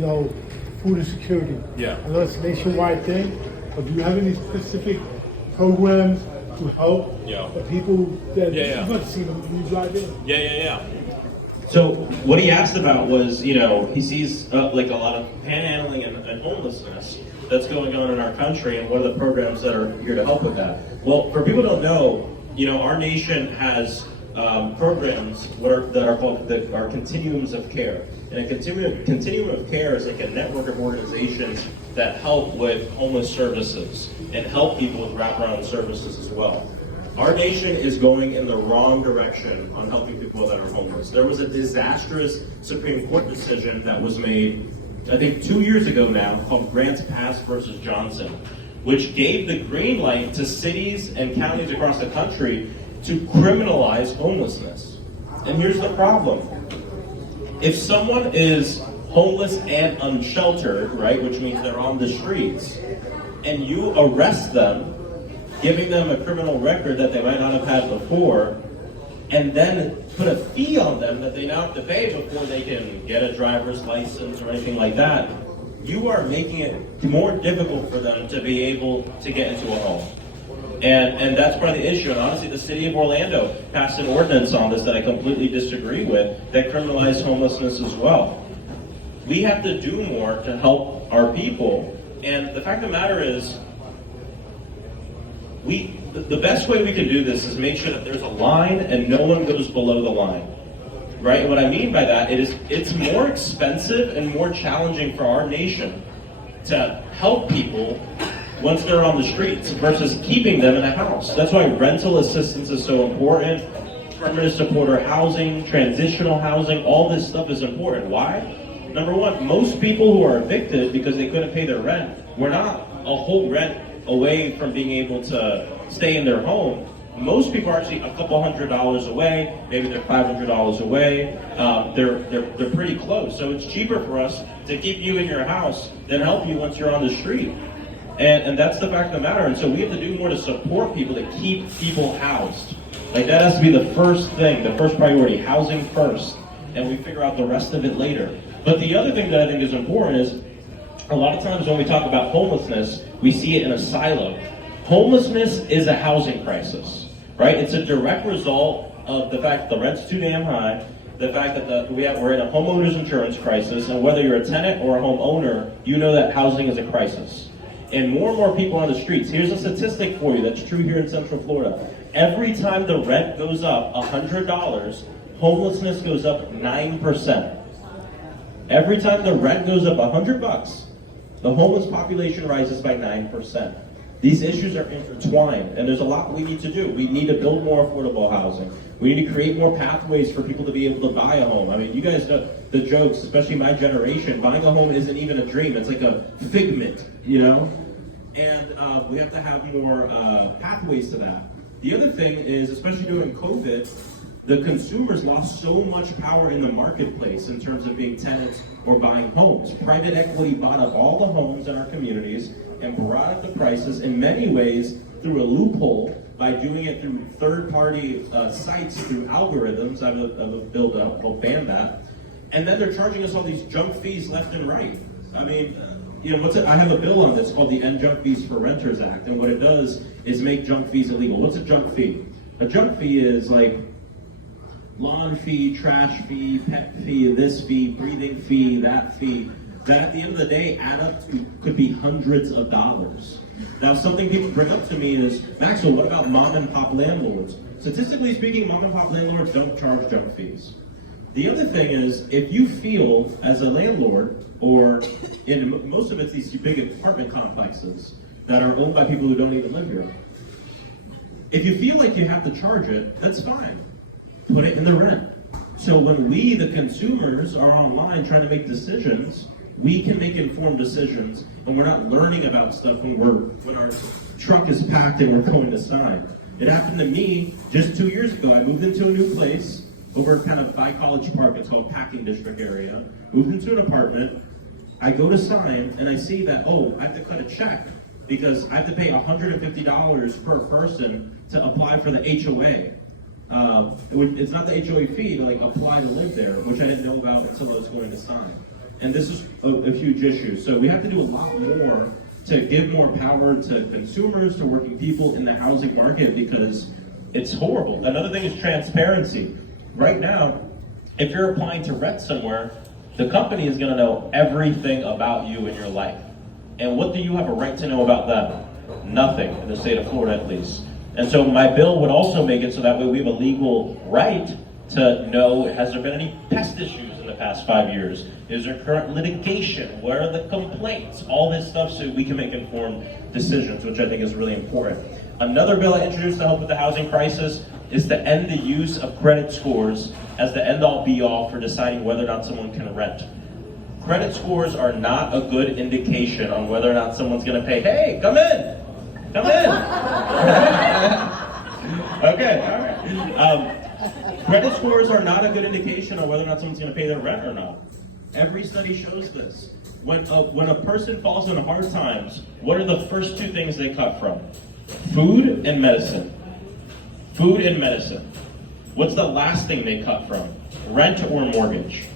you know, food insecurity. Yeah. I know it's a nationwide thing, but do you have any specific programs to help the people that you must see them when you drive in? Yeah. So what he asked about was, he sees like a lot of panhandling and homelessness that's going on in our country, and what are the programs that are here to help with that? Well, for people who don't know, our nation has programs that are called our continuums of care. And a continuum of care is like a network of organizations that help with homeless services and help people with wraparound services as well. Our nation is going in the wrong direction on helping people that are homeless. There was a disastrous Supreme Court decision that was made, I think 2 years ago now, called Grants Pass versus Johnson, which gave the green light to cities and counties across the country to criminalize homelessness. And here's the problem. If someone is homeless and unsheltered, right, which means they're on the streets, and you arrest them, giving them a criminal record that they might not have had before, and then put a fee on them that they now have to pay before they can get a driver's license or anything like that, you are making it more difficult for them to be able to get into a home. And that's part of the issue. And honestly, the city of Orlando passed an ordinance on this that I completely disagree with that criminalized homelessness as well. We have to do more to help our people. And the fact of the matter is, the best way we can do this is make sure that there's a line and no one goes below the line. Right? And what I mean by that is it's more expensive and more challenging for our nation to help people once they're on the streets versus keeping them in a house. That's why rental assistance is so important. Permanent supporter housing, transitional housing, all this stuff is important. Why? Number one, most people who are evicted because they couldn't pay their rent, we're not a whole rent away from being able to stay in their home. Most people are actually a couple $100s away, maybe they're $500 away. They're pretty close. So it's cheaper for us to keep you in your house than help you once you're on the street. And that's the fact of the matter. And so we have to do more to support people, to keep people housed. Like that has to be the first thing, the first priority, housing first. And we figure out the rest of it later. But the other thing that I think is important is a lot of times when we talk about homelessness, we see it in a silo. Homelessness is a housing crisis, right? It's a direct result of the fact that the rent's too damn high, the fact that we're in a homeowner's insurance crisis, and whether you're a tenant or a homeowner, you know that housing is a crisis. And more people on the streets. Here's a statistic for you that's true here in Central Florida. Every time the rent goes up $100, homelessness goes up 9%. Every time the rent goes up $100, the homeless population rises by 9%. These issues are intertwined, and there's a lot we need to do. We need to build more affordable housing. We need to create more pathways for people to be able to buy a home. I mean, you guys know the jokes, especially my generation, buying a home isn't even a dream. It's like a figment, And we have to have more pathways to that. The other thing is, especially during COVID, the consumers lost so much power in the marketplace in terms of being tenants or buying homes. Private equity bought up all the homes in our communities and brought up the prices in many ways through a loophole by doing it through third-party sites, through algorithms. I have a bill that'll ban that. And then they're charging us all these junk fees left and right. I mean, I have a bill on this called the End Junk Fees for Renters Act, and what it does is make junk fees illegal. What's a junk fee? A junk fee is like lawn fee, trash fee, pet fee, this fee, breathing fee, that fee, that at the end of the day add up to could be hundreds of dollars. Now, something people bring up to me is, Maxwell, what about mom and pop landlords? Statistically speaking, mom and pop landlords don't charge junk fees. The other thing is, if you feel as a landlord, or in most of it's these big apartment complexes that are owned by people who don't even live here, if you feel like you have to charge it, that's fine. Put it in the rent. So when we, the consumers, are online trying to make decisions, we can make informed decisions, and we're not learning about stuff when our truck is packed and we're going to sign. It happened to me just 2 years ago. I moved into a new place over kind of by College Park. It's called Packing District area. Moved into an apartment. I go to sign, and I see that, I have to cut a check because I have to pay $150 per person to apply for the HOA. It's not the HOA fee to apply to live there, which I didn't know about until I was going to sign. And this is a huge issue. So we have to do a lot more to give more power to consumers, to working people in the housing market, because it's horrible. Another thing is transparency. Right now, if you're applying to rent somewhere, the company is going to know everything about you in your life. And what do you have a right to know about them? Nothing, in the state of Florida at least. And so my bill would also make it so that way we have a legal right to know, has there been any pest issues in the past 5 years? Is there current litigation? Where are the complaints? All this stuff so we can make informed decisions, which I think is really important. Another bill I introduced to help with the housing crisis is to end the use of credit scores as the end-all be-all for deciding whether or not someone can rent. Credit scores are not a good indication on whether or not someone's going to pay. Hey, come in! Come in! Okay, all right. Credit scores are not a good indication on whether or not someone's going to pay their rent or not. Every study shows this. When a person falls in hard times, what are the first two things they cut from? Food and medicine. Food and medicine. What's the last thing they cut from? Rent or mortgage.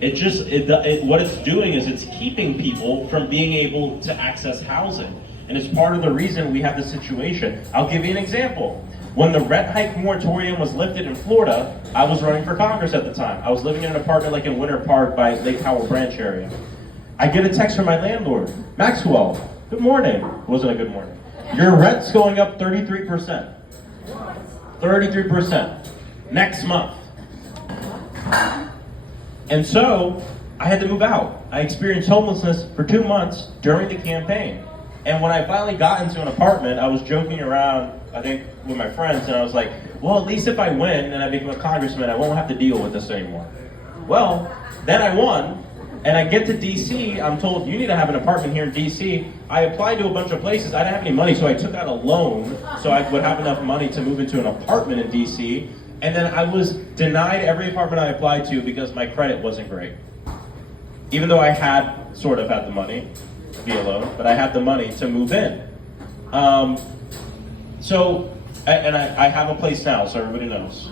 What it's doing is it's keeping people from being able to access housing. And it's part of the reason we have this situation. I'll give you an example. When the rent hike moratorium was lifted in Florida, I was running for Congress at the time. I was living in an apartment like in Winter Park by Lake Howell Branch area. I get a text from my landlord, Maxwell, good morning. It wasn't a good morning. Your rent's going up 33%. 33% next month. And so I had to move out. I experienced homelessness for 2 months during the campaign. And when I finally got into an apartment, I was joking around, I think, with my friends, and I was like, well, at least if I win and I become a congressman, I won't have to deal with this anymore. Well, then I won, and I get to DC, I'm told, you need to have an apartment here in DC. I applied to a bunch of places, I didn't have any money, so I took out a loan so I would have enough money to move into an apartment in DC. And then I was denied every apartment I applied to because my credit wasn't great. Even though I had sort of had the money via loan, but I had the money to move in. I have a place now, so everybody knows.